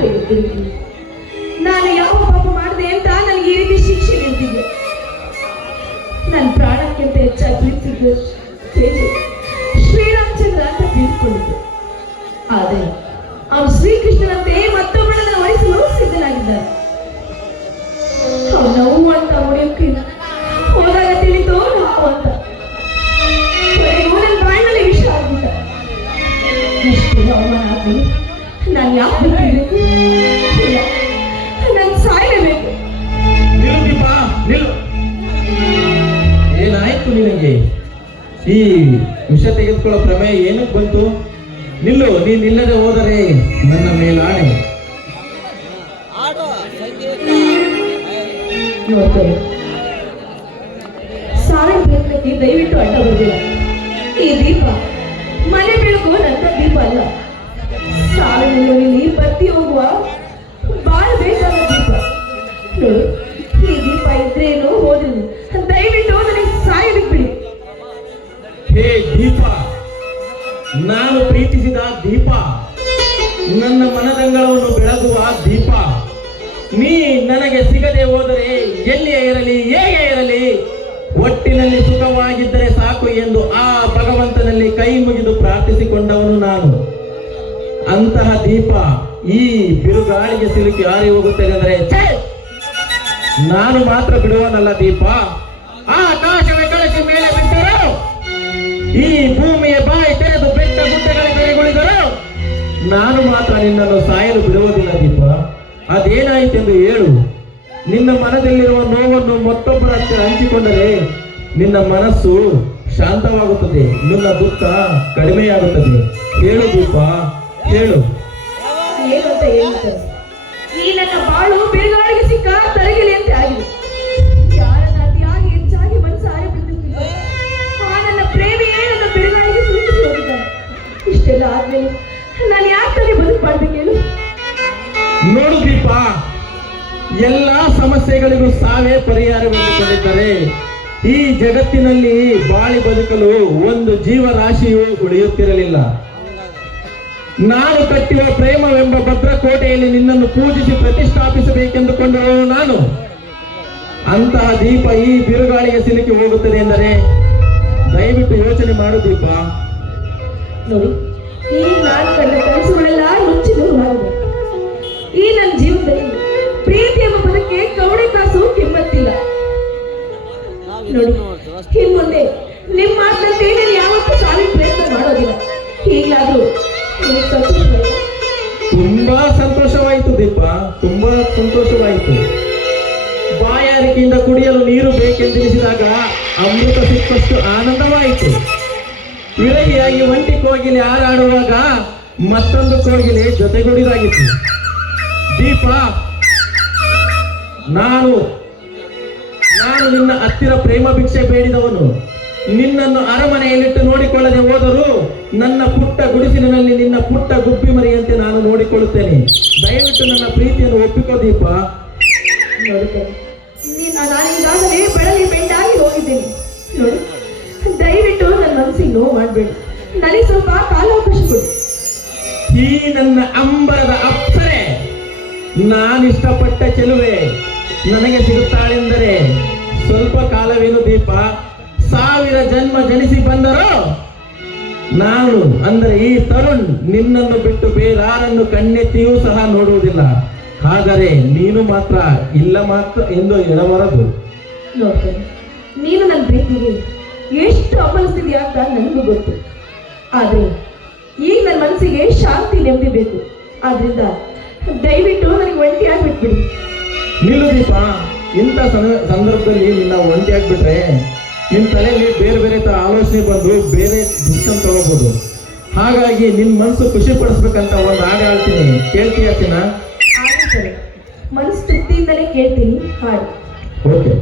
ಅಯ್ಯೋ ದೇವಿ, ನಾನು ಯಾವ ಪಾಪ ಮಾಡಿದೆ ಅಂತ ನನಗೆ ಈ ರೀತಿ ಶಿಕ್ಷೆ ನೀಡ್ತಿದ್ದೆ. ನನ್ನ ಪ್ರಾಣಕ್ಕಿಂತ ಹೆಚ್ಚಾಗಿ ಪ್ರೀತಿಸಿದ್ದು ಶ್ರೀರಾಮಚಂದ್ರ ಅಂತ ತಿಳಿದುಕೊಂಡಿದ್ದೆ. ಆದರೆ ಅವನು ಶ್ರೀಕೃಷ್ಣನಂತೆ ಮತ್ತೊಬ್ಬಳನ್ನ ವಹಿಸಲು ಸಿದ್ಧನಾಗಿದ್ದಾನೆ. ನೋವು ಅಂತ ಮುಡಿಯೋಕೆ ಹೋದಾಗ ತಿಳಿತು ನೋವು ಅಂತ. ನನ್ನ ಬಾಯಿನಲ್ಲಿ ವಿಷ ಆಗ್ಬಿಟ್ಟ. ಎಷ್ಟು ಅವಮಾನ ಆಗ್ಲಿ, ನಾನು ಯಾಕೆ ಬಿಡಬೇಕು? ನಾನು ಸಾಯಲೇಬೇಕು. ಏನಾಯ್ತು ನಿನಗೆ? ಈ ವಿಷ ತೆಗೆದುಕೊಳ್ಳೋ ಪ್ರಮೇಯ ಏನಕ್ಕೆ ಬಂತು? ನಿಲ್ಲು, ನೀನಿಲ್ಲದೆ ಹೋದರೆ ನನ್ನ ಮೇಲಾಣೆ. ನೋಡ್ತಾರೆ, ಸಾವಿನ ಪ್ರಯತ್ನಕ್ಕೆ ದಯವಿಟ್ಟು ಅಡ್ಡ ಬರುದಿಲ್ಲ. ಈ ದೀಪ ಮನೆ ಬೆಳಕು ನನ್ನ ದೀಪ ಅಲ್ಲ. ಸಾವಿನಲ್ಲಿ ಬತ್ತಿ ಹೋಗುವ ಬಾಳ ಬೇಕಾದ ದೀಪ. ನೋಡು, ಈ ದೀಪ ಇದ್ರೇನು ಹೋದ್ರು, ದಯವಿಟ್ಟು ನನಗೆ ಸಾಯಲಿಕ್ಕೆ ಬಿಡಿ. ಹೇ ದೀಪ, ನಾನು ಪ್ರೀತಿಸಿದ ದೀಪ, ನನ್ನ ಮನದಂಗಳವನ್ನು ಬೆಳಗುವ ದೀಪ, ನೀ ನನಗೆ ಸಿಗದೆ ಹೋದರೆ ಎಲ್ಲಿಯೇ ಇರಲಿ, ಹೇಗೆ ಇರಲಿ, ಒಟ್ಟಿನಲ್ಲಿ ಸುಖವಾಗಿದ್ದರೆ ಸಾಕು ಎಂದು ಆ ಭಗವಂತನಲ್ಲಿ ಕೈ ಮುಗಿದು ಪ್ರಾರ್ಥಿಸಿಕೊಂಡವನು ನಾನು. ಅಂತಹ ದೀಪ ಈ ಬಿರುಗಾಳಿಗೆ ಸಿಲುಕಿ ಹಾರಿ ಹೋಗುತ್ತದೆ ಅಂದರೆ ನಾನು ಮಾತ್ರ ಬಿಡುವನಲ್ಲ ದೀಪ. ಆ ಆಕಾಶವೇ ಕಳಿಸಿ ಮೇಲೆ ಬಿಟ್ಟರು, ಈ ಭೂಮಿಯ ಬಾಯಿ ತೆರೆದು ಬೆಟ್ಟ ಗುಡ್ಡಗಳಿಗೆ ಕೈಗೊಳಿದರು, ನಾನು ಮಾತ್ರ ನಿನ್ನನ್ನು ಸಾಯಲು ಬಿಡುವುದಿಲ್ಲ ದೀಪ. ಅದೇನಾಯಿತೆಂದು ಹೇಳು. ನಿನ್ನ ಮನದಲ್ಲಿರುವ ನೋವನ್ನು ಮತ್ತೊಬ್ಬರ ಹತ್ರ ಹಂಚಿಕೊಂಡರೆ ನಿನ್ನ ಮನಸ್ಸು ಶಾಂತವಾಗುತ್ತದೆ, ನಿನ್ನ ದುಃಖ ಕಡಿಮೆಯಾಗುತ್ತದೆ. ಹೇಳು ದೀಪ, ಹೇಳು. ಏನಂತ ಹೇಳ್ತಾರೆ? ಈ ನನ್ನ ಬಾಳು ಬಿರುಗಾಳಿಗೆ ಸಿಕ್ಕ ತರಗಿಲಿ ಅಂತ ಆಗಿದೆ. ಯಾರನ್ನ ಅತಿಯಾಗಿ ಹೆಚ್ಚಾಗಿ ಮನಸ್ಸಾರಿ ಬಿದ್ದಿರ್ತಿಲ್ಲ. ಆ ನನ್ನ ಪ್ರೇಮಿಯೇ ನನ್ನ ಬಿರುಗಾಳಿಗೆ ಸಿಲುಕಿಸಿ ಹೋಗಿದ್ದಾನೆ. ಇಷ್ಟೆಲ್ಲ ಆದ್ಮೇಲೆ ನಾನು ಯಾಕೆ ಬದುಕಬಾರ್ದು ಕೇಳು? ನೋಡು ದೀಪ, ಎಲ್ಲ ಸಮಸ್ಯೆಗಳಿಗೂ ಸಾವೇ ಪರಿಹಾರವೆಂದುಕೊಂಡಿದ್ದಾರೆ. ಈ ಜಗತ್ತಿನಲ್ಲಿ ಬಾಳಿ ಬದುಕಲು ಒಂದು ಜೀವರಾಶಿಯು ಉಳಿಯುತ್ತಿರಲಿಲ್ಲ. ನಾನು ಕಟ್ಟಿರುವ ಪ್ರೇಮವೆಂಬ ಭದ್ರಕೋಟೆಯಲ್ಲಿ ನಿನ್ನನ್ನು ಪೂಜಿಸಿ ಪ್ರತಿಷ್ಠಾಪಿಸಬೇಕೆಂದುಕೊಂಡರು ನಾನು. ಅಂತಹ ದೀಪ ಈ ಬಿರುಗಾಳಿಗೆ ಸಿಲುಕಿ ಹೋಗುತ್ತದೆ ಎಂದರೆ ದಯವಿಟ್ಟು ಯೋಚನೆ ಮಾಡು ದೀಪ. ನೋಡಿ, ಈ ನಾನು ಕಂಡ ಕನಸುಗಳೆಲ್ಲ ಮುಚ್ಚಿ ದೂರವಾಗಿದೆ. ಈ ನನ್ನ ಜೀವನದಲ್ಲಿ ಪ್ರೀತಿ ಎಂಬ ಪದಕ್ಕೆ ಕವಡೆ ಕಾಸು ಕಿಮ್ಮತ್ತಿಲ್ಲ. ನೋಡಿ, ಇನ್ ಮುಂದೆ ನಿಮ್ಮ ಮಾತಂತೆ ನಾನು ಯಾವತ್ತೂ ಸಾವಿನ ಪ್ರಯತ್ನ ಮಾಡೋದಿಲ್ಲ. ಈಗಲಾದ್ರೂ ತುಂಬಾ ಸಂತೋಷವಾಯಿತು ದೀಪ, ತುಂಬಾ ಸಂತೋಷವಾಯಿತು. ಬಾಯಾರಿಕೆಯಿಂದ ಕುಡಿಯಲು ನೀರು ಬೇಕೆಂದೆನಿಸಿದಾಗ ಅಮೃತ ಸಿಕ್ಕಷ್ಟು ಆನಂದವಾಯಿತು. ವಿರಹಿಯಾಗಿ ಒಂಟಿ ಕೋಗಿಲೆ ಹಾರಾಡುವಾಗ ಮತ್ತೊಂದು ಕೋಗಿಲೆ ಜೊತೆಗೂಡಿದಾಗಿತ್ತು. ದೀಪ, ನಾನು ನಿನ್ನ ಹತ್ತಿರ ಪ್ರೇಮ ಭಿಕ್ಷೆ ಬೇಡಿದವನು. ನಿನ್ನನ್ನು ಅರಮನೆಯಲ್ಲಿಟ್ಟು ನೋಡಿಕೊಳ್ಳದೆ ಹೋದರೂ ನನ್ನ ಪುಟ್ಟ ಗುಡಿಸಿನಲ್ಲಿ ನಿನ್ನ ಪುಟ್ಟ ಗುಬ್ಬಿ ಮರಿಯಂತೆ ನಾನು ನೋಡಿಕೊಳ್ಳುತ್ತೇನೆ. ದಯವಿಟ್ಟು ನನ್ನ ಪ್ರೀತಿಯನ್ನು ಒಪ್ಪಿಕೋ ದೀಪ. ನಾನೀಗಾಗಲೇ ಬಳಲಿ ಬೆಂಡಾಗಿ ಹೋಗಿದ್ದೇನೆ. ನೋಡು, ದಯವಿಟ್ಟು ನನ್ನ ಮನಸ್ಸಿಗೆ ನೋವು ಮಾಡಬೇಡಿ. ನನಗೆ ಸ್ವಲ್ಪ ಕಾಲಾವಕಾಶ ಕೊಡಿ. ಈ ನನ್ನ ಅಂಬರದ ಅಪ್ಸರೆ, ನಾನಿಷ್ಟಪಟ್ಟ ಚೆಲುವೆ ನನಗೆ ಸಿಗುತ್ತಾಳೆಂದರೆ ಸ್ವಲ್ಪ ಕಾಲವೇನು ದೀಪ. 1000 ಜನ್ಮ ಜನಿಸಿ ಬಂದರೂ ನಾನು ಅಂದರೆ ಈ ತರುಣ್ ನಿನ್ನನ್ನು ಬಿಟ್ಟು ಬೇರಾರನ್ನು ಕಣ್ಣೆತ್ತಿಯೂ ಸಹ ನೋಡುವುದಿಲ್ಲ. ಆದರೆ ನೀನು ಮಾತ್ರ ಇಲ್ಲ ಮಾತ್ರ ಎಂದು ಹೇಳಬಾರದು. ನೋಡ್ತೇನೆ, ನೀನು ನನ್ನ ಪ್ರೀತಿಗೆ ಎಷ್ಟು ಅಮಲಿಸ್ತಿದೆಯಾ ಅಂತ ನನಗೂ ಗೊತ್ತು. ಆದರೆ ಈಗ ನನ್ನ ಮನಸ್ಸಿಗೆ ಶಾಂತಿ ನೆಮ್ಮದಿ ಬೇಕು. ಆದ್ರಿಂದ ದಯವಿಟ್ಟು ನನಗೆ ಒಂಟಿಯಾಗಿ ಬಿಟ್ಬಿಡಿ. ನಿಲ್ಲು ದೀಪ, ಇಂಥ ಸಂದರ್ಭದಲ್ಲಿ ನಿನ್ನ ಒಂಟಿ ಆಗ್ಬಿಟ್ರೆ ನಿನ್ನ ತಲೆಯಲ್ಲಿ ಬೇರೆ ಬೇರೆ ತರ ಆಲೋಚನೆ ಬಂದು ಬೇರೆ ಡಿಸಿಷನ್ ತಗೋಬಹುದು. ಹಾಗಾಗಿ ನಿನ್ನ ಮನಸ್ಸು ಖುಷಿ ಪಡಿಸ್ಬೇಕಂತ ಒಂದು ಹಾಡು ಹೇಳ್ತೀನಿ, ಕೇಳ್ತೀಯ ಚಿನ್ನ? ಸರಿ, ಮನಸ್ಸು ತೃಪ್ತಿಯಿಂದಲೇ ಕೇಳ್ತೀನಿ, ಹಾಡು. ಓಕೆ.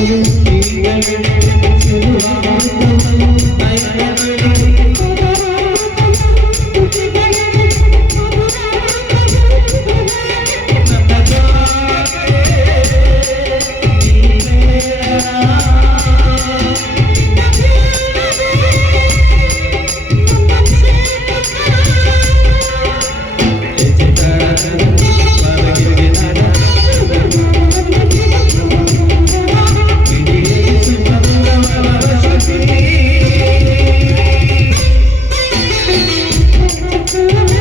Thank you.